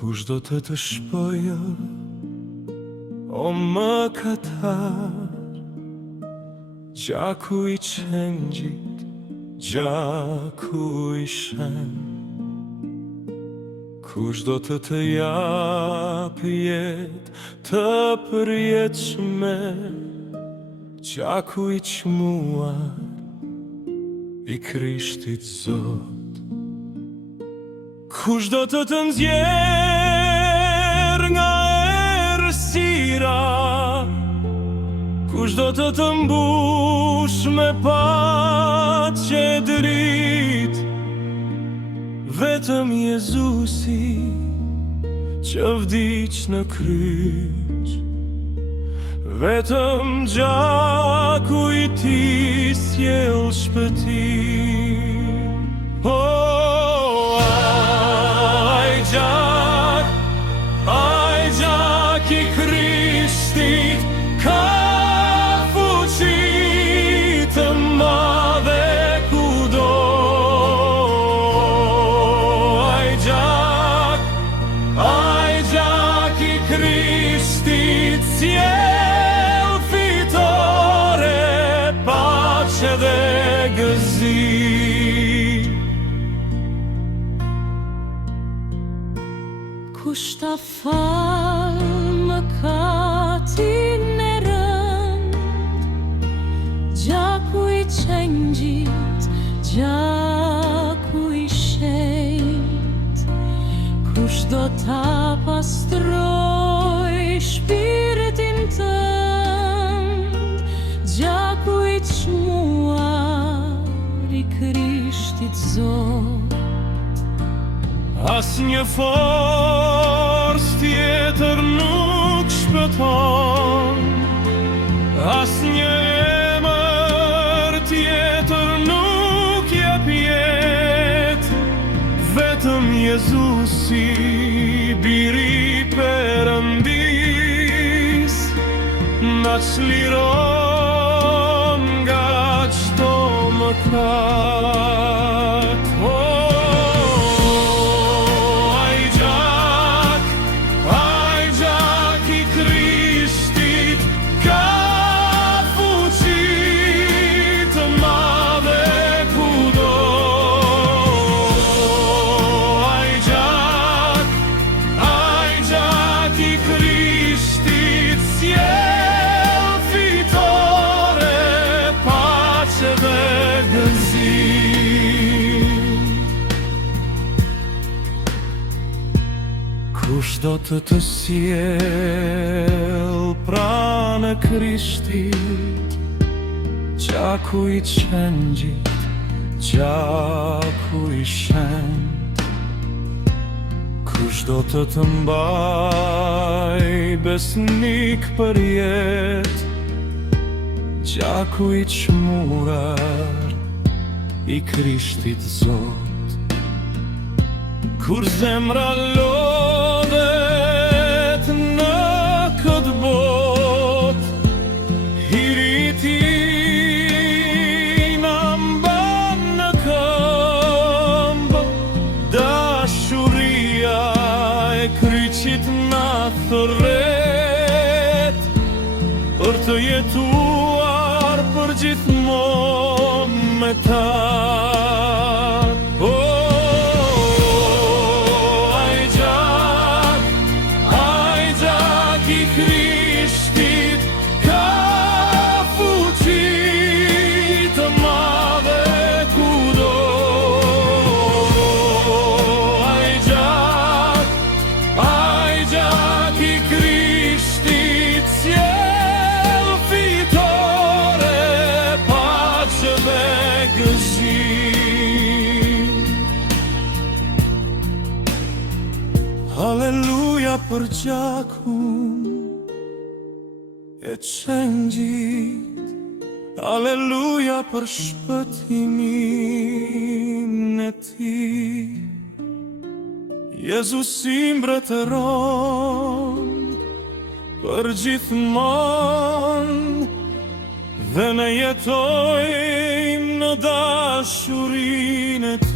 Kush do të shpojë o mëkatar, gjaku I qengjit, gjaku I shen. Kush do të jap jet të përjetshme, gjaku I çmuar I Krishtit Zot. Kush do të nxjerr nga errësira, kush do të mbush me paqe dritë, vetëm Jezusi që vdiq në kryq, vetëm gjaku I tij sjell shpëtim. Ai gjak I Krishtit ka fuqi të madhe kudo. Ai gjak I Krishtit sjell fitore, paqe dhe gëzim. Kush ta fal mëkatin e rënd, gjaku I qengjit, gjaku I shenjt. Kush do ta pastroj shpirtin tënd, gjaku I çmuar I Krishtit Zot. Asnjë forcë tjetër nuk shpëton, asnjë emër tjetër nuk jep jetë, vetëm Jezusi, biri I Perëndis, na çliron nga çdo mëkat. Kush do të sjell pranë Krishtit, gjaku I qengjit, gjaku I shenjt. Kush do të mbaj besnik për jetë, gjaku I çmuar I Krishtit Zot. Kur zemra lodhet në këtë botë, hiri I tij na mban në këmbë, dashuria e kryqit na thërret, për të jetuar për gjithmonë me ta. I Krishtit ka fuqi të madhe kudo. Ai gjak I Krishtit sjell fitore, paqe dhe gëzim. Haleluja për gjakun e qengjit, Aleluja për shpëtimin e tij. Jezusi mbretëron për gjithmonë, dhe ne jetojmë në dashurinë e tij.